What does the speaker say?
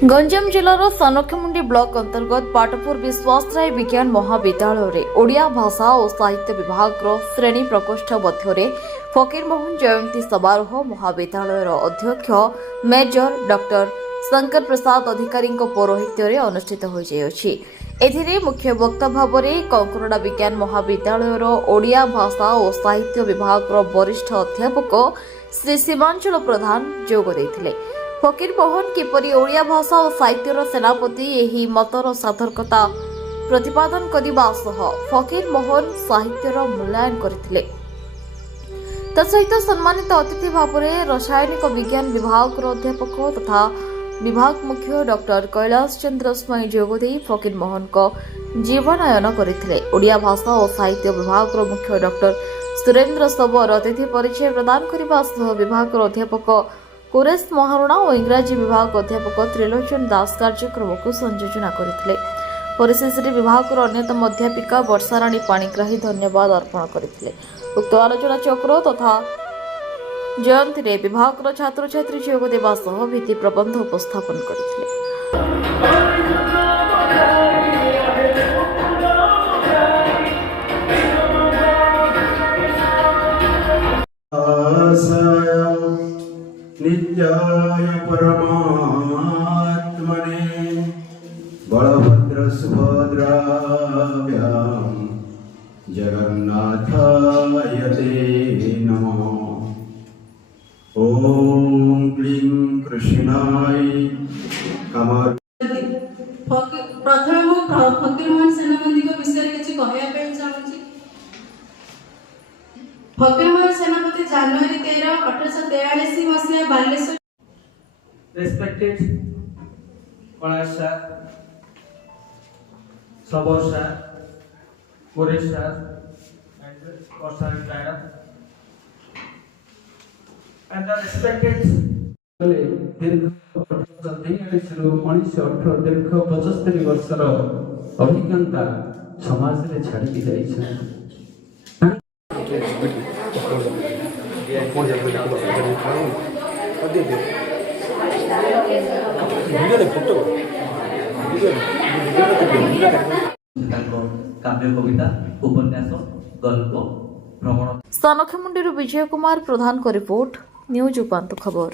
Ganjam जिलार सानखमुंडी block अंतर्गत पाटपुर विश्वासराय विज्ञान महाविद्यालय ओडिया भाषा और साहित्य विभाग श्रेणी प्रकोष्ठ मध्य फकीरमोहन जयंती समारोह महाविद्यालय अध्यक्ष मेजर डॉक्टर शंकर प्रसाद अधिकारी पौरोहित्य अनुष्ठित होती मुख्य वक्ता भाव में कंकरड़ा विज्ञान महाविद्यालय ओडिया भाषा और साहित्य विभाग वरिष्ठ अध्यापक श्री सीमांचल प्रधान जोग देथिले। फकीरमोहन किपरि ओडिया भाषा और साहित्यर सेनापति एही मतर सार्थकता प्रतिपादन करने सह फकीरमोहन साहित्यर मूल्यांकन करथिले। तसहित सम्मानित अतिथि भाव में रसायनिक विज्ञान विभाग अध्यापक तथा विभाग मुख्य डॉक्टर कैलाश चंद्र स्वाई जोगदे फकीरमोहन को जीवनायन करथिले। ओडिया भाषा और साहित्य विभाग मुख्य डॉक्टर सुरेंद्र सबर अतिथि परिचय प्रदान करने सह विभाग अध्यापक कुरेश महारणा और इंग्राजी विभाग अध्यापक त्रिलोचन दास कार्यक्रम को संयोजना करथिले। परिशेषରେ विभाग अन्यतम अध्यापिका वर्षाराणी पाणिग्राही धन्यवाद अर्पण करथिले। उक्त आलोचना चक्र तथा जयंती रे विभाग छात्र छात्री जोग देवा सह भित्ति प्रबंध उपस्थापन करथिले। नित्याय परमात्मने बलभद्र सुभद्राभ्यां जगन्नाथाय ते नमः। ओम क्लीं कृष्णाय कमर प्रथम फकीरमोहन सेनापति विषय किसी कहवाई चाहूँगी। फकीरमोहन सेनापति जनवरी 13, 1843 मसीहा Baleshwar. Respected Kailash sir, Sabar sir, Kuresh sir, and Varsharanee madam, and the respected दीर्घ 1918 दीर्घ 75 वर्षर अभिज्ञता समाज रे छाड़ी जाइछन। काव्य कविता उपन्यास गल्प भ्रमण सानखमुंडी विजय कुमार प्रधान को रिपोर्ट न्यूज उपांत खबर।